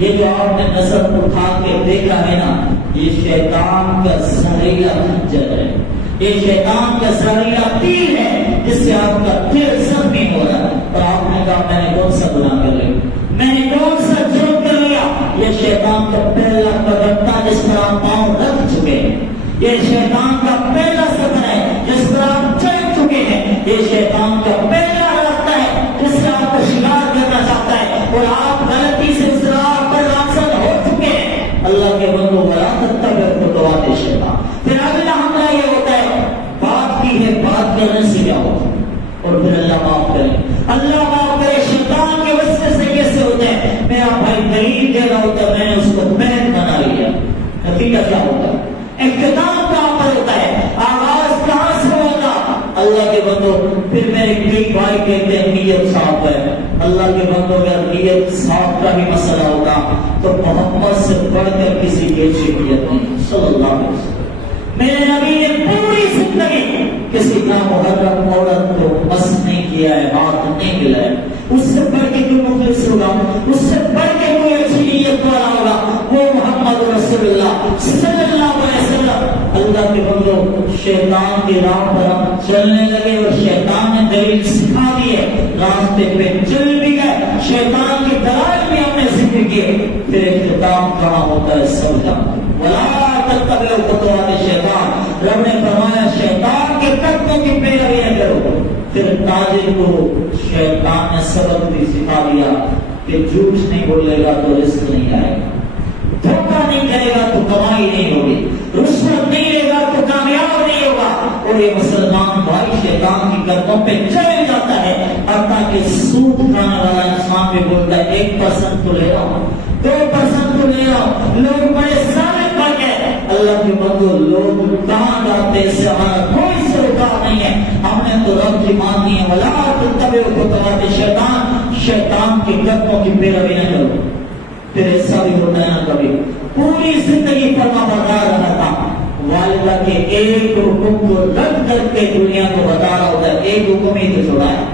یہ جو آپ نے نظر اٹھا کے دیکھا ہے نا، یہ شیطان کا زہریلا خنجر ہے، یہ شیطان کا زہریلا تیر ہے جس سے آپ کا دل زخمی ہو رہا ہے۔ اور آپ نے کہا میں نے کون سا گناہ کر لیا، میں نے کون سا جرم کر لیا؟ یہ شیطان کا پہلا قدم تھا جس پر آپ پاؤں رکھ چکے ہیں، یہ شیطان کا پہلا سفر ہے جس پر آپ چل چکے ہیں، یہ شیطان کا پہلا راستہ ہے جس سے آپ کو شکار کرنا چاہتا ہے، اور آپ غلطی سے اس راہ پر نامزد ہو چکے ہیں۔ اللہ کے بندوں ولا تتبعوا خطوات الشیطان۔ پھر اگلا حملہ یہ ہوتا ہے، بات کی ہے بات کرنے سے کیا ہوتا ہے، اور پھر اللہ معاف کرے، اللہ معاف کرے۔ شیطان کے وسوسے سے کیسے ہوتا ہے؟ میرا بھائی دلیل دے رہا ہوتا ہے، میں نے اس کو بیت بنا لیا، نتیجہ کیا ہوتا ہے؟ اختتام کہاں پر ہوتا ہے؟ آغاز کہاں سے ہوگا؟ اللہ کے بندوں پھر میرے کئی بھائی کہتے ہیں نیت صاف ہے۔ اللہ کے بندوں اگر نیت صاف کا بھی مسئلہ ہوگا تو محمد سے بڑھ کر کسی کی اچھی نیت نہیں، صلی اللہ علیہ وسلم۔ میرے نبی نے پوری زندگی کسی نامحرم عورت کو مس نہیں کیا ہے، ہاتھ نہیں ملایا ہے۔ اس سے بڑھ کے کوئی مخلص ہوگا، اس سے بڑھ کے کوئی اچھی نیت والا ہوگا، وہ محمد رسول اللہ صلی اللہ علیہ وسلم۔ اللہ کے بندوں شیطان کی راہ پر ہم چلنے لگے اور شیطان نے دلیل سکھا دی ہے، راستے پہ چل بھی گئے، شیطان کی دلائل بھی ہم نے ذکر کیے، پھر اختتام کہاں ہوتا ہے سمجھا؟ ولا تتبعوا خطوات الشیطان۔ رب نے فرمایا شیطان کے قدموں کی پیروی نہ کرو۔ پھر تاجر کو شیطان نے سبق بھی سکھا دیا کہ جھوٹ نہیں بولے گا تو رزق نہیں آئے گا، دھوکہ نہیں کرے گا تو کمائی نہیں ہوگی، رشوت نہیں لے گا تو کامیاب نہیں ہوگا۔ اور یہ مسلمان بھائی شیطان کی قدموں پہ چل جاتا ہے، حتیٰ کہ سود کھانے والا انسان بھی بولتا ہے 1% تو لے رہا ہوں، 2% تو لے رہا ہوں۔ لوگ بڑے ظالم بن گئے۔ اللہ کے بندو لوگ کہاں جاتے اس سے ہمارا کوئی سروکار نہیں ہے، ہم نے تو رب کی مانی ہے، ولا تتبعوا خطوات الشیطان، شیطان کے قدموں کی پیروی نہ کرو۔ پھر ایسا بھی ہوتا ہے نا کبھی پوری زندگی فرما بردار رہا تھا، والدہ کے ایک حکم کو رد کر کے دنیا کو بتا رہا ہوتا ہے، ایک حکم ہی تو چھوڑا ہے،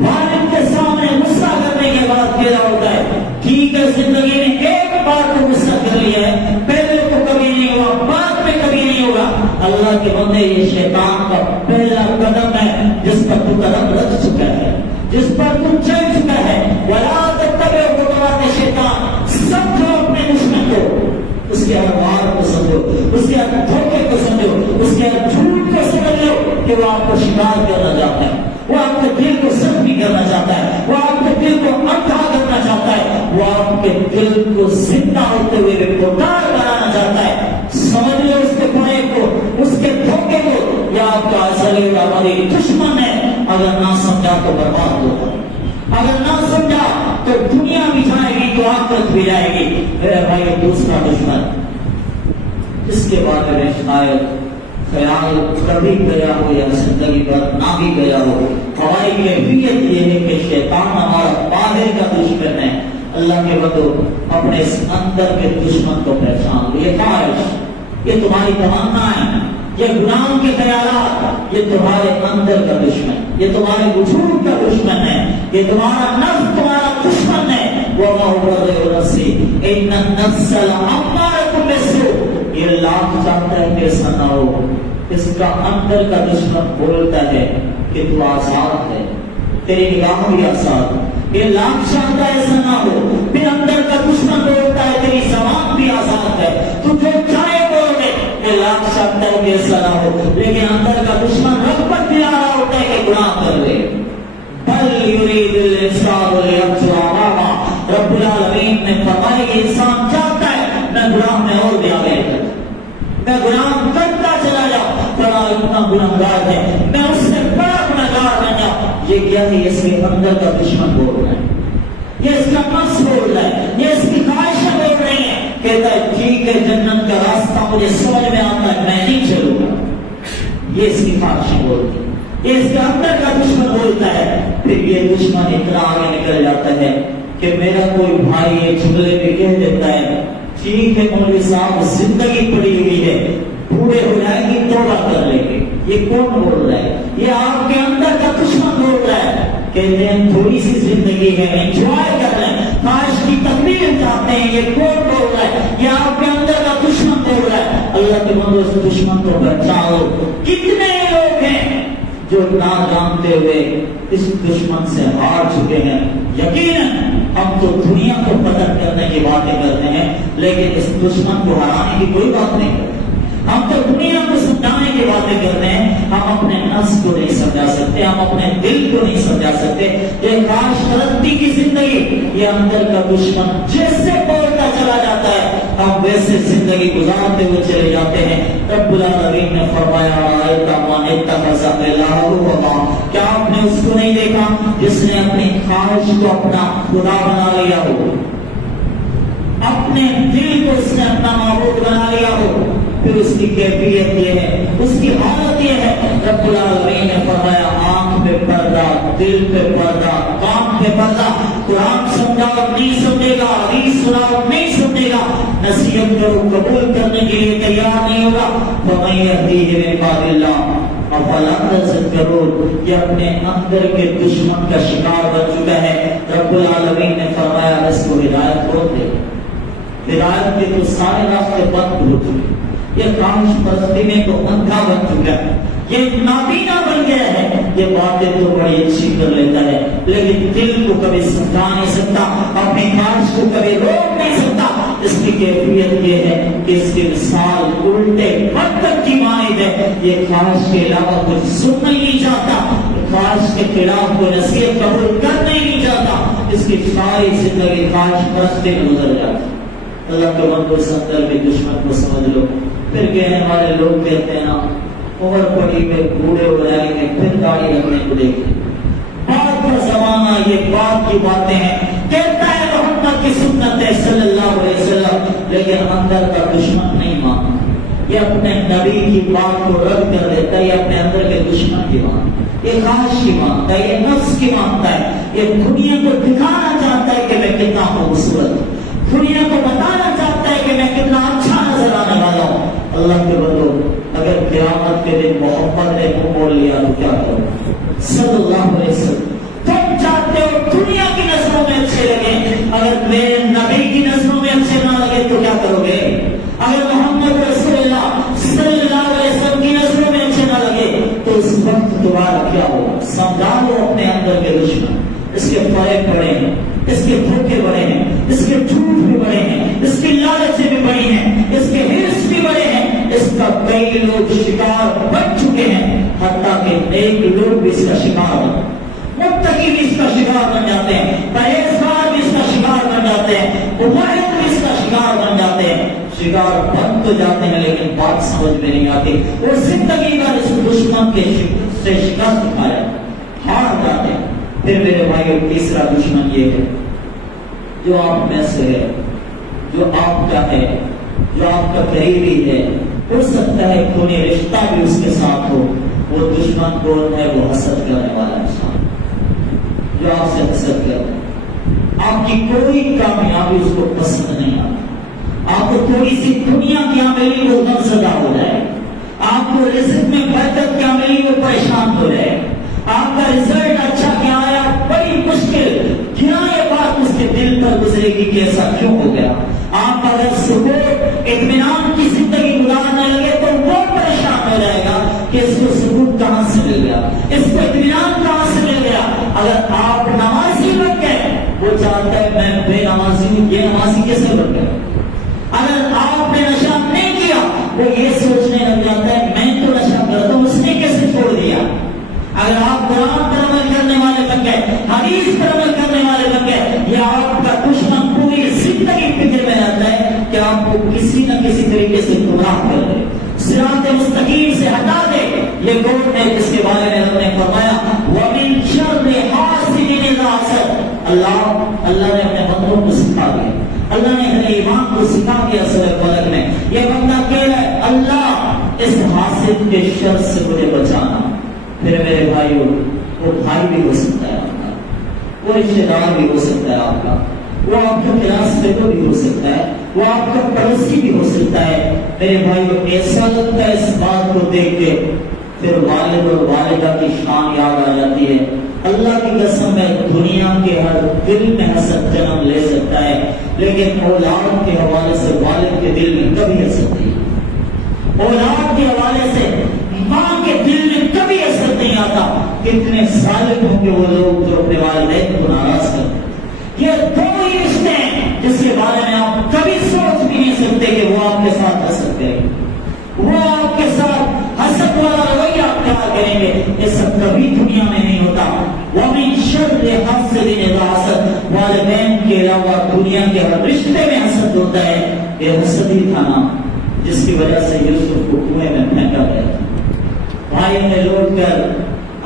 والد کے سامنے غصہ کرنے کے بعد کہہ رہا ہوتا ہے ٹھیک ہے زندگی میں ایک بار تو غصہ کر لیا ہے، پہلے تو کبھی نہیں ہوا، بعد میں کبھی نہیں ہوگا۔ اللہ کے بندے یہ شیطان کا پہلا قدم ہے جس پر تو قدم رکھ چکا ہے، جس پر تو چل چکا ہے۔ ولا تتبعوا خطوات الشیطان، سمجھو اپنے دشمن کو، اس کے ہر وار کو سمجھو، اس کے ہر دھوکے کو سمجھو، اس کے ہر جھوٹ کو سمجھ لو کہ وہ آپ کو شکار کرنا چاہتا ہے، وہ آپ کے دل کو زخمی کرنا چاہتا ہے، وہ آپ کے دل کو اندھا کرنا چاہتا ہے، وہ آپ کے دل کو زندہ ہوتے ہوئے بیکار بنانا چاہتا ہے۔ سمجھ لو اس کے فریب کو، اس کے دھوکے کو، یہ آپ کا اصل ہماری دشمن ہے۔ اگر نہ سمجھا تو برباد ہوگا، اگر نہ سمجھا تو دنیا بھی جائے گی تو آخرت بھی جائے گی۔ میرے بھائی دوسرا دشمن اس کے بارے میں شاید خیال کبھی گیا ہو یا زندگی پر نہ بھی گیا ہو، ہماری کیفیت یہ ہے کہ شیطان ہمارا باہر کا دشمن ہے۔ اللہ کے بندو اپنے اس اندر کے دشمن کو پہچان لو۔ یہ خواہش، یہ تمہاری تمنا ہے، یہ گناہوں کے خیالات، یہ تمہارے اندر کا دشمن، یہ تمہارے وجود کا دشمن ہے، یہ تمہارا نفس تمہارا دشمن ہے۔ وَمَا أُبَرِّئُ نَفْسِي إِنَّ النَّفْسَ لَأَمَّارَةٌ بِالسُّوءِ۔ یہ لاکھ چاہتا ہے کہ ایسا نہ ہو، اس کا اندر کا دشمن بولتا ہے کہ تو آزاد ہے، تیری نگاہ بھی آزاد ہے۔ یہ لاکھ چاہتا ہے ایسا نہ ہو، پھر اندر کا دشمن بولتا ہے تیری زبان بھی آزاد ہے، تو جو چاہے بول دے۔ یہ لاکھ چاہتا ہے کہ ایسا نہ ہو، لیکن اندر کا دشمن رغبت دلا رہا ہوتا ہے کہ گناہ کر لے۔ بل یرید الانسان لیفجر امامہ۔ رب العالمین نے فرمایا کہ انسان چاہتا ہے میں گناہ میں اور بھی آگے کروں، میں گناہ کرتا چلا جاؤں، بڑا اتنا گناہگار ہے، میں اس سے بڑا گناہگار بن جاؤں۔ یہ کیا ہے؟ اس کے اندر کا دشمن بول رہا ہے، یہ اس کا نفس بول رہا ہے، یہ اس کی خواہشیں بول رہی ہیں۔ کہتا ہے ٹھیک ہے جنت کا راستہ مجھے سمجھ میں آتا ہے، میں نہیں چلوں گا، یہ اس کی خواہشیں بولتی ہیں، یہ اس کے اندر کا دشمن بولتا ہے۔ پھر یہ دشمن اتنا آگے نکل جاتا ہے کہ میرا کوئی بھائی یہ جملے میں کہہ دیتا ہے ٹھیک ہے مولوی صاحب زندگی پڑی ہوئی ہے، بوڑھے ہو جائیں گے توبہ کر لیں گے۔ یہ کون بول رہا ہے؟ یہ آپ کے اندر کا دشمن بول رہا ہے۔ کہتے ہیں تھوڑی سی زندگی ہے، انجوائے کر لیں، خواہش کی تکمیل ہیں یہ کون بول رہا ہے؟ یہ آپ کے اندر کا دشمن بول رہا ہے۔ اللہ کے بندو اس دشمن کو پہچانو۔ کتنے لوگ ہیں جو نہ جانتے ہوئے اس دشمن سے ہار چکے ہیں۔ یقیناً ہم تو دنیا کو فتح کرنے کی باتیں کرتے ہیں، لیکن اس دشمن کو ہرانے کی کوئی بات نہیں کرتے۔ ہم تو دنیا کو سمجھانے کی باتیں کرتے ہیں، ہم اپنے نفس کو نہیں سمجھا سکتے، ہم اپنے دل کو نہیں سمجھا سکتے۔ یہ کاش پرستی کی زندگی، یہ اندر کا دشمن جیسے بولتا چلا جاتا ہے ہم ویسے زندگی گزارتے ہوئے چلے جاتے ہیں۔ رب العالمین نے فرمایا کیا آپ نے اس کو نہیں دیکھا جس نے اپنی خواہش کو اپنا خدا بنا لیا ہو، اپنے دل کو اس نے اپنا معبود بنا لیا ہو؟ پھر اس کی کیفیت یہ ہے، اس کی حالت یہ ہے۔ رب العالمین نے فرمایا آنکھ پہ پردہ، دل پہ پردہ، کان پہ پردہ۔ قرآن سمجھاؤ نہیں سمجھے گا، حدیث سناؤ نہیں سمجھے گا، نصیحت کرو قبول کرنے کے لیے تیار نہیں ہوگا۔ فَمَن يَهْدِيهِ مِن بَعْدِ اللَّهِ أَفَلَا تَذَكَّرُونَ۔ یہ اپنے اندر کے دشمن کا شکار بن چکا ہے۔ رب العالمین نے فرمایا اس کو ہدایت کون دے؟ ہدایت کے تو سارے راستے بند ہو چکے، یہ خواہش پرستی میں تو اندھا بن چکا ہے، یہ نابینا بن گیا ہے۔ یہ باتیں تو بڑی اچھی کر لیتا ہے، لیکن دل کو کبھی سمجھا نہیں سکتا، اپنی خواہش کو کبھی روک نہیں سکتا۔ اس کی کیفیت یہ ہے کہ اس کی مثال الٹے بدتر کی مانند ہے۔ یہ خواہش کے علاوہ کچھ سننا ہی نہیں چاہتا، خواہش کے خلاف کوئی نصیحت قبول کرنا ہی نہیں چاہتا۔ اس کی ساری زندگی خواہش پرستی میں گزر جاتی۔ اللہ کے بندو اس اندر بھی دشمن کو سمجھ لو۔ پھر کہنے والے لوگ کہتے ہیں نا عمر پڑی میں بوڑھے ہو جائیں گے پھر داڑھی رکھنے کو دیکھیں۔ بات کا زمانہ یہ بات کی باتیں ہیں، کہتا ہے محمد کی سنت ہے صلی اللہ علیہ وسلم، لیکن اندر کا دشمن نہیں مانتا۔ یہ اپنے نبی کی بات کو رد کر دیتا ہے، یہ اپنے اندر کے دشمن کی مانتا ہے، یہ خواہش کی مانتا ہے، یہ نفس کی مانتا ہے، یہ دنیا کو دکھانا چاہتا ہے کہ میں کتنا خوبصورت ہوں، دنیا کو بتانا چاہتا ہے کہ میں کتنا اچھا نظر آنے والا ہوں۔ اللہ کے بندو اگر قیامت کے دن محمد نے منہ موڑ لیا تو کیا کرو؟ صلی اللہ علیہ وسلم تم چاہتے ہو دنیا کی نظروں میں اچھے لگے، اگر میرے نبی کی نظروں میں اچھے نہ لگے تو کیا کرو گے؟ اگر محمد رسول اللہ صلی اللہ علیہ وسلم کی نظروں میں اچھے نہ لگے تو اس وقت تمہارا کیا ہوگا؟ سمجھا لو اپنے اندر کے دشمن، اس کے فریب بڑے ہیں، اس کے دھوکے بڑے ہیں، اس کے جھوٹ بھی بڑے ہیں، اس کی لالچیں بھی بڑی ہیں، اس کے حرص بھی بڑے ہیں۔ اس کا کئی لوگ شکار بن چکے ہیں، حتیٰ کہ ایک لوگ بھی اس کا شکار بن، متقی بھی اس کا شکار بن جاتے ہیں، پرہیزگار بھی اس کا شکار بن جاتے ہیں، مبارک بھی اس کا شکار بن جاتے ہیں۔ شکار بن تو جاتے ہیں لیکن بات سمجھ میں نہیں آتی، وہ زندگی کا اس دشمن کے سے شکست کھایا ہار جاتے ہیں۔ پھر میرے بھائیو تیسرا دشمن یہ ہے جو آپ میں سے ہے، جو آپ کا ہے، جو آپ کا قریبی ہے، ہو سکتا ہے کوئی رشتہ بھی اس کے ساتھ ہو۔ وہ دشمن کون ہے؟ وہ حسد کرنے والا انسان جو آپ سے حسد کرتا ہے، آپ کی کوئی کامیابی اس کو پسند نہیں آتی، آپ کو تھوڑی سی دنیا کی ملی وہ غمزدہ ہو جائے، آپ کو رزق میں برکت کیا ملی وہ پریشان ہو جائے، آپ کا رزلٹ اچھا کیا آیا بڑی مشکل کیا یہ بات اس کے دل پر گزرے گی کہ ایسا کیوں ہو گیا۔ آپ اگر سکون اطمینان کی زندگی گزارنے لگے تو وہ پریشان ہو جائے گا کہ اس کو سکون کہاں سے مل گیا، اس کو اطمینان کہاں سے مل گیا۔ اگر آپ نمازی بن گئے وہ چاہتا ہے میں بے نمازی ہوں، یہ نمازی کیسے بن گئے۔ اگر آپ نے نشہ نہیں کیا وہ یہ سوچنے لگ جاتا ہے میں تو نشہ کرتا ہوں، اس نے کیسے چھوڑ دیا۔ اگر آپ قرآن پر عمل کرنے والے بن گئے، حدیث پر عمل کرنے والے بن گئے، یہ آپ کا دشمن پوری زندگی فکر میں رہتا ہے کہ آپ کو کسی نہ کسی طریقے سے گمراہ کر دے، صراط مستقیم سے ہٹا دے۔ یہ کون ہے جس کے بارے میں ہم نے فرمایا وَمِن شَرِّ حَاسِدٍ إِذَا حَسَدَ۔ اللہ نے اپنے بندوں کو سکھا دیا، اللہ نے اپنے ایمان کو سکھا دیا سورہ فلق میں۔ یہ بندہ کہہ رہا ہے اللہ اس حاسد کے شر سے مجھے بچانا۔ پھر میرے بھائیو وہ بھائی بھی ہو سکتا ہے آپ کا، وہ رشتے دار بھی ہو سکتا ہے آپ کا، وہ آپ کا کلاس فیلو بھی ہو سکتا ہے، وہ آپ کا پڑوسی بھی ہو سکتا ہے۔ میرے بھائیو ایسا لگتا ہے اس بات کو دیکھ کے پھر والد اور والدہ کی شان یاد آ جاتی ہے. اللہ کی قسم ہے دنیا کے ہر دل میں حسد جنم لے سکتا ہے، لیکن اولاد کے حوالے سے والد کے دل میں کبھی حسد نہیں. اولاد کے حوالے سے ماں کے دل میں کبھی حسد نہیں آتا. کتنے ظالم ہوں گے وہ لوگ جو اپنے والدین کو ناراض کرتے ہیں. یہ دو ہی رشتے ہیں جس کے بارے میں آپ کبھی سوچ بھی نہیں سکتے کہ وہ آپ کے ساتھ حسد کریں گے، وہ آپ کے ساتھ حسد والا رویہ اختیار کریں گے. یہ سب کبھی دنیا میں نہیں ہوتا. وَمِن شَرِّ حَاسِدٍ إِذَا حَسَدَ، والدین کے علاوہ دنیا کے ہر رشتے میں حسد ہوتا ہے. یہ حسد ہی تھا نا جس کی وجہ سے یوسف کو کنویں میں پھینکا گیا تھا. بھائی نے لوٹ کر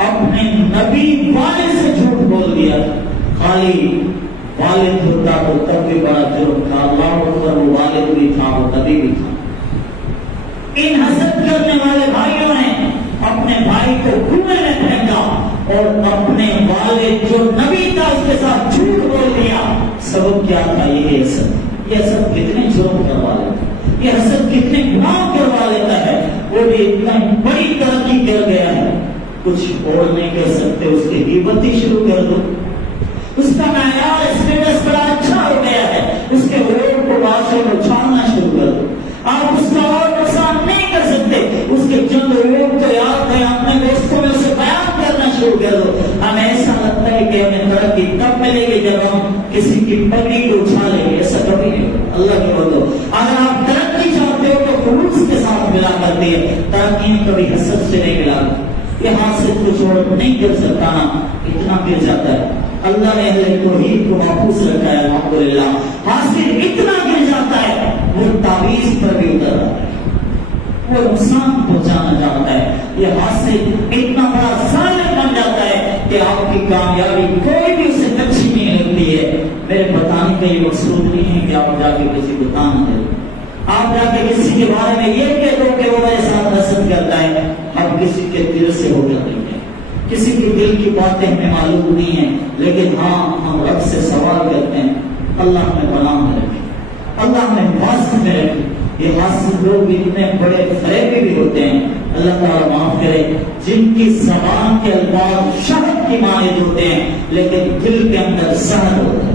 اپنے نبی والد سے جھوٹ بول دیا. خالی والد ہوتا تو تب بھی بڑا جرم تھا. اللہ اکبر، وہ والد بھی تھا، وہ نبی بھی تھا. ان حسد کرنے والے بھائیوں نے اپنے بھائی کو کنویں میں پھینکا اور اپنے والد جو نبی تھا اس کے ساتھ جھوٹ بول دیا. سبب کیا تھا؟ یہ حسد. یہ حسد کتنے جرم کروا لیتا ہے، یہ حسد کتنے گناہ کروا لیتا ہے. وہ بھی اتنا بڑی ترقی کر گیا ہے، کچھ اور نہیں کر سکتے. اس کی غیبت ہی شروع کر دو. اس کا معیار اسٹیٹس بڑا اچھا ہو گیا ہے، اس کے ووٹ کو بادشاہ کو چھاڑنا شروع کر دو. آپ اس کا اور نقصان نہیں کر سکتے. اس کے چند ووٹ تو یاد ہے، اپنے دوستوں میں اسے بیان کرنا شروع کر دو. ہمیں ایسا لگتا ہے کہ ہمیں ترقی تب ملے گی جب ہم کسی کی پگڑی کو اچھالیں گے. ایسا کبھی نہیں ہوگا. اللہ کے بندو، اگر آپ ترقی چاہتے ہو تو خلوص کے ساتھ ملا کرتی ہے. ترقی کبھی حسد سے نہیں ملا. یہ حاسد کو چھوڑ نہیں کر سکتا نا، اتنا گر جاتا ہے. اللہ نے اہل توحید کو محفوظ رکھا ہے الحمدللہ. حاسد اتنا گر جاتا ہے وہ تعویذ پر بھی اتر آتا ہے، وہ نقصان پہنچانا چاہتا ہے. یہ حاسد اتنا بڑا ظالم بن جاتا ہے کہ آپ کی کامیابی کوئی بھی اسے اچھی نہیں لگتی ہے. میرے بتانے کا یہ مقصود نہیں ہے کہ آپ جا کے کسی کو تانا دیں، آپ جا کے کسی کے بارے میں یہ کہہ دو کہ وہ میرے ساتھ حسد کرتا ہے. اب کسی کے دل سے ہو کر نہیں ہے، کسی کے دل کی باتیں ہمیں معلوم نہیں ہیں، لیکن ہاں ہم رب سے سوال کرتے ہیں اللہ ہمیں پناہ میں رکھے، اللہ ہمیں حفاظت میں رکھے. یہ حاسد لوگ اتنے بڑے فریبی بھی ہوتے ہیں، اللہ تعالیٰ معاف کرے، جن کی زبان کے الفاظ شہد کی مانند ہوتے ہیں لیکن دل کے اندر زہر ہوتا ہے.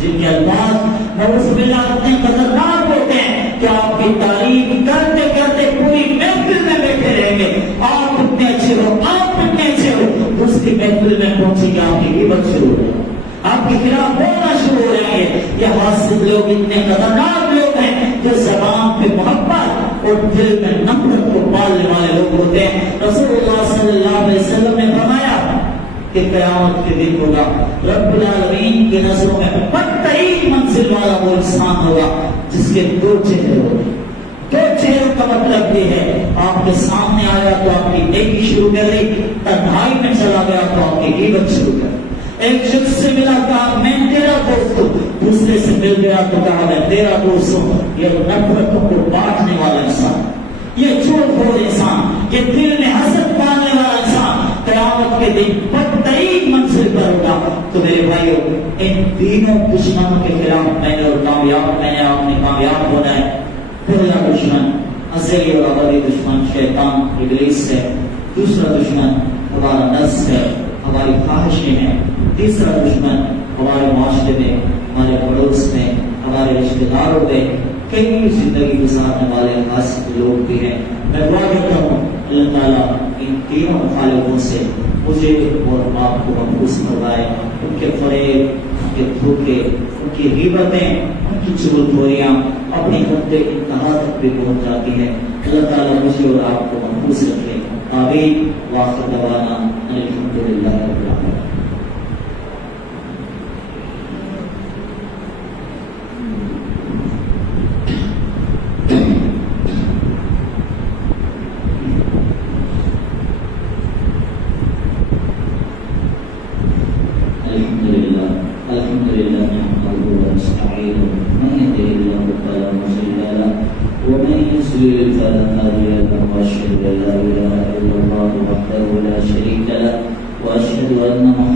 جن کے الفاظ نعوذ باللہ اتنے خطرناک ہوتے ہیں کہ آپ کی تعریف کرتے کرتے پوری محفل میں بیٹھے رہیں گے. آپ اتنے اچھے ہو، آپ اتنے اچھے ہو، اس کی محفل میں پہنچی گے آپ کی غیبت شروع ہو جائے، آپ کے خلاف بولنا شروع ہو جائیں گے. یہ حاسد لوگ اتنے خطرناک لوگ ہیں جو زبان پہ محبت اور دل میں نفرت کو پالنے والے لوگ ہوتے ہیں. رسول اللہ صلی اللہ علیہ وسلم نے فرمایا کہ قیامت کے دن ہوگا رب العالمین کی نظروں میں بدترین منزل والا وہ انسان ہوگا جس کے دو چہرے ہوگے. دو چہروں کا مطلب یہ ہے آپ کے سامنے آیا تو آپ کی نیکی شروع کر دی، تنہائی میں چلا گیا تو آپ کی غیبت شروع کر دی. ایک شخص سے ملا کہا میں تیرا دوست ہوں، دوسرے سے مل گیا تو کہا میں تیرا دوست ہوں. یہ نفرتوں کو بانٹنے والا انسان، یہ جھوٹ بول انسان، یہ دل میں حسد پالنے والا انسان قیامت کے دن بدترین منزل پر ہوگا. تو میرے بھائیو، ان تینوں دشمنوں کے خلاف میں نے آپ نے کامیاب ہونا ہے. پہلا دشمن ازلی اور ابدی دشمن شیطان ابلیس ہے. دوسرا دشمن ہمارا نفس ہے، ہماری خواہشیں ہیں. تیسرا دشمن ہمارے معاشرے میں، ہمارے پڑوس میں، ہمارے رشتے داروں میں کئی زندگی گزارنے والے خاص لوگ بھی ہیں. میں دعا کرتا ہوں اللہ تعالیٰ ان تینوں مخالفوں سے مجھے اور آپ کو محفوظ کروائے. ان کے فریب، ان کے دھوکے، ان کی غیبتیں، ان کی چغلخوریاں اپنی حد انتہا تک بھی پہنچ جاتی ہیں. اللہ تعالیٰ مجھے اور آپ کو محفوظ رکھے. آمین. وآخر دعوانا ان الحمدللہ رب العالمین. وأشهد أن محمدا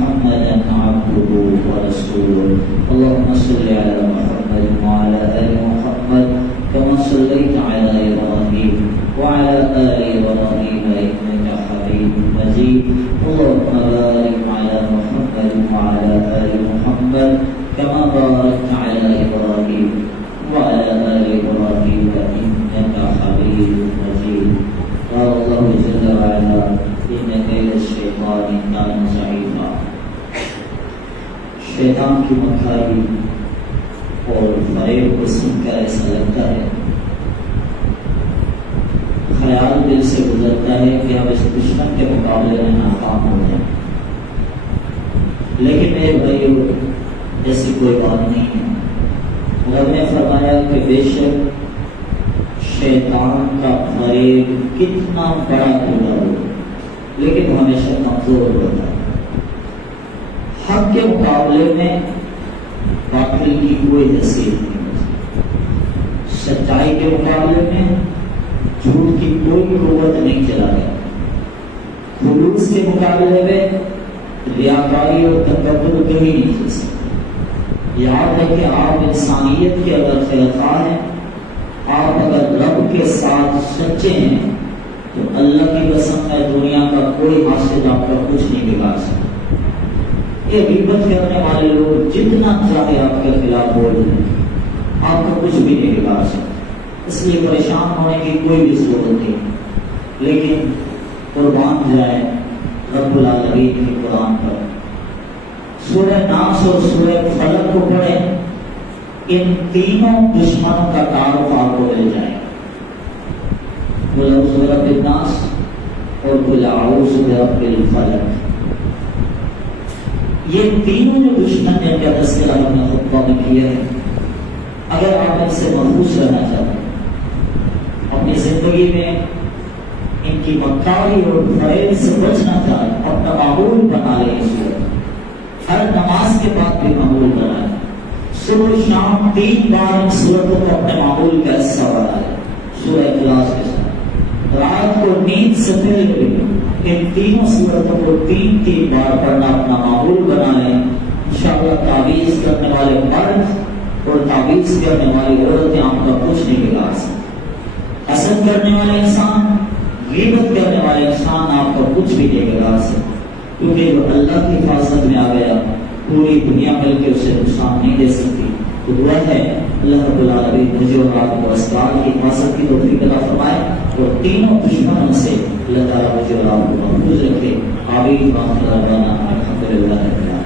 کی مکاری اور فریب کو سن کر ایسا لگتا ہے، خیال دل سے گزرتا ہے کہ ہم اس دشمن کے مقابلے میں ناکام ہو جائیں، لیکن میرے بھائیو ایسی کوئی بات نہیں ہے۔ رب نے فرمایا کہ بے شک شیطان کا فریب کتنا بڑا کھلا ہو لیکن ہمیشہ کمزور ہوتا ہے۔ حق کے مقابلے میں باطل کی کوئی حیثیت نہیں ہوتی، سچائی کے مقابلے میں جھوٹ کی کوئی قوت نہیں چلا گیا، خلوص کے مقابلے میں ریاکاری اور تکبر کبھی نہیں چل سکتی۔ یاد ہے کہ آپ انسانیت کے اگر خیرخواہ ہیں، آپ اگر رب کے ساتھ سچے ہیں تو اللہ کی قسم ہے دنیا کا کوئی حاسد آپ کا کچھ نہیں بگاڑ سکتا۔ یہ غیبت کرنے والے لوگ جتنا چاہے آپ کے خلاف بول دیں، آپ کو کچھ بھی نہیں بگاڑ سکتا، اس لیے پریشان ہونے کی کوئی بھی ضرورت نہیں، لیکن قربان جائیں رب العالمین کے قرآن پر۔ سورہ ناس اور سورہ فلق کو پڑھیں، ان تینوں دشمنوں کا تعارف آپ کو مل جائے گا۔ قل اعوذ برب الناس اور قل اعوذ برب الفلق، یہ تینوں جو دشمن نے کا تذکرہ ہم نے خطبہ میں کیا ہے، اگر آپ ان سے محفوظ رہنا چاہتے ہیں، اپنی زندگی میں ان کی مکاری اور فریب سے بچنا چاہتے، اپنا معمول بنا لیں، اس وقت ہر نماز کے بعد بھی معمول بنائیں، صبح شام 3 بار ان صورتوں کو اپنے معمول کا حصہ بنائیں، سورہ اخلاص کے ساتھ رات کو نیند سے پہلے ان تینوں صورتوں کو 3 بار پڑھنا اپنا معمول بنا لیں۔ انشاءاللہ تعویذ کرنے والے مرد اور تعویذ کرنے والی عورتیں آپ کا کچھ نہیں بگاڑ سکتے، حسد کرنے والے انسان، غیبت کرنے والے انسان آپ کا کچھ بھی نہیں بگاڑ سکتے، کیونکہ جو اللہ کی حفاظت میں آ گیا پوری دنیا مل کے اسے نقصان نہیں دے سکتی۔ تو دعا ہے اللہ رب العالمین مجھے اور آپ کو اسرار کی حفاظت کی توفیق عطا فرمائے اور تینوں دشمنوں سے اللہ تعالیٰ مجھے اور آپ کو محفوظ رکھے۔ آمین۔ الحمد للہ۔